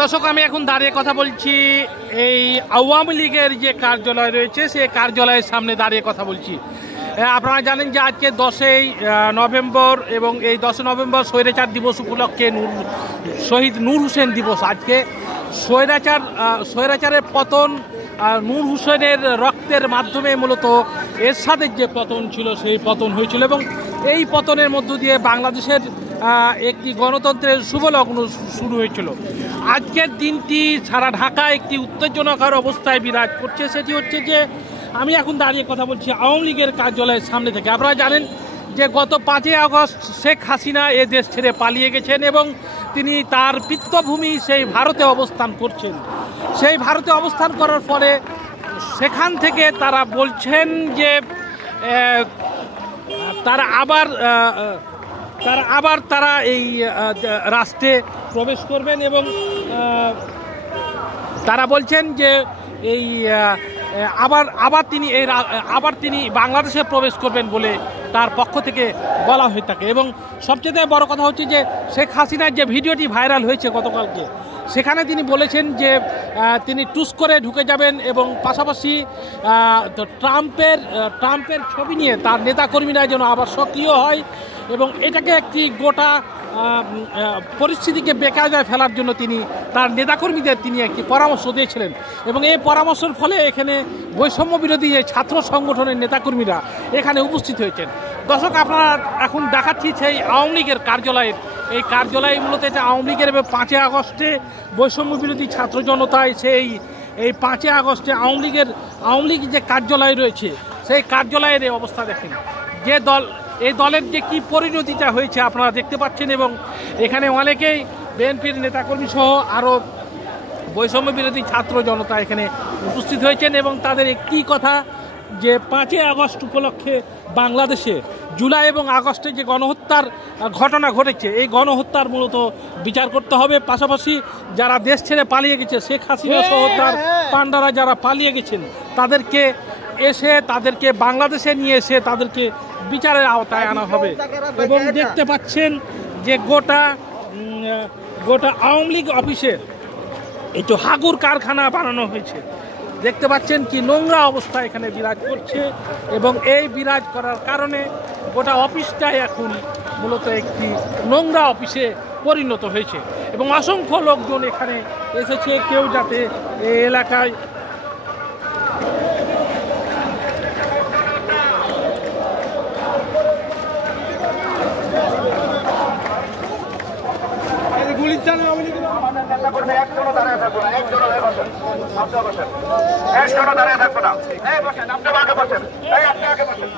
দর্শক, আমি এখন দাঁড়িয়ে কথা বলছি এই আওয়ামী লীগের যে কার্যালয় রয়েছে সেই কার্যালয়ের সামনে দাঁড়িয়ে কথা বলছি। আপনারা জানেন যে আজকে 10ই নভেম্বর এবং এই 10 নভেম্বর স্বৈরাচার দিবস উপলক্ষে শহীদ নূর হোসেন দিবস। আজকে স্বৈরাচারের পতন নূর হোসেনের রক্তের মাধ্যমে মূলত এরশাদের যে পতন ছিল সেই পতন হয়েছিল এবং এই পতনের মধ্য দিয়ে বাংলাদেশের একটি গণতন্ত্রের শুভলগ্ন শুরু হয়েছিল। আজকের দিনটি সারা ঢাকা একটি উত্তেজনাকর অবস্থায় বিরাজ করছে। সেটি হচ্ছে যে আমি এখন দাঁড়িয়ে কথা বলছি আওয়ামী লীগের কার্যালয়ের সামনে থেকে। আপনারা জানেন যে গত 5ই আগস্ট শেখ হাসিনা এ দেশ ছেড়ে পালিয়ে গেছেন এবং তিনি তার পিতৃভূমি সেই ভারতে অবস্থান করছেন। সেই ভারতে অবস্থান করার ফলে সেখান থেকে তারা বলছেন যে তারা আবার এই রাষ্ট্রে প্রবেশ করবেন এবং তারা বলছেন যে এই আবার তিনি বাংলাদেশে প্রবেশ করবেন বলে তার পক্ষ থেকে বলা হয়ে থাকে। এবং সবচেয়ে বড় কথা হচ্ছে যে শেখ হাসিনার যে ভিডিওটি ভাইরাল হয়েছে গতকালকে, সেখানে তিনি বলেছেন যে তিনি টুস করে ঢুকে যাবেন এবং পাশাপাশি ট্রাম্পের ছবি নিয়ে তার নেতাকর্মীরা যেন আবার সক্রিয় হয় এবং এটাকে একটি গোটা পরিস্থিতিকে বেকায়দায় ফেলার জন্য তিনি তার নেতাকর্মীদের একটি পরামর্শ দিয়েছিলেন এবং এই পরামর্শের ফলে এখানে বৈষম্য বিরোধী যে ছাত্র সংগঠনের নেতাকর্মীরা এখানে উপস্থিত হয়েছেন। দর্শক, আপনারা এখন দেখাচ্ছি সেই আওয়ামী লীগের কার্যালয়ের এই কার্যালয় মূলত এটা আওয়ামী লীগের 5ই আগস্টে বৈষম্য বিরোধী ছাত্র জনতায় এই 5ই আগস্টে আওয়ামী লীগ যে কার্যালয় রয়েছে সেই কার্যালয়ের এই অবস্থা দেখেন। এই দলের যে কি পরিণতিটা হয়েছে আপনারা দেখতে পাচ্ছেন এবং এখানে অনেকেই বিএনপির নেতাকর্মী সহ আরও বৈষম্য বিরোধী ছাত্র জনতা এখানে উপস্থিত হয়েছেন এবং তাদের একটি কথা যে 5ই আগস্ট উপলক্ষে বাংলাদেশে জুলাই এবং আগস্টে যে গণহত্যার ঘটনা ঘটেছে এই গণহত্যার মূলত বিচার করতে হবে। পাশাপাশি যারা দেশ ছেড়ে পালিয়ে গেছে শেখ হাসিনা সহ তার পান্ডারা যারা পালিয়ে গেছেন তাদেরকে বাংলাদেশে নিয়ে এসে তাদেরকে বিচারের আওতায় আনা হবে। এবং দেখতে পাচ্ছেন যে গোটা আওয়ামী লীগ অফিসে একটু হাগুর কারখানা বানানো হয়েছে। দেখতে পাচ্ছেন কি নোংরা অবস্থা এখানে বিরাজ করছে এবং এই বিরাজ করার কারণে গোটা অফিসটাই এখন মূলত একটি নোংরা অফিসে পরিণত হয়েছে এবং অসংখ্য লোকজন এখানে এসেছে কেউ যাতে এই এলাকায় দাঁড়িয়ে থাকবো না। বসেন, আপনি আগে বসেন, আপনি আগে বসেন।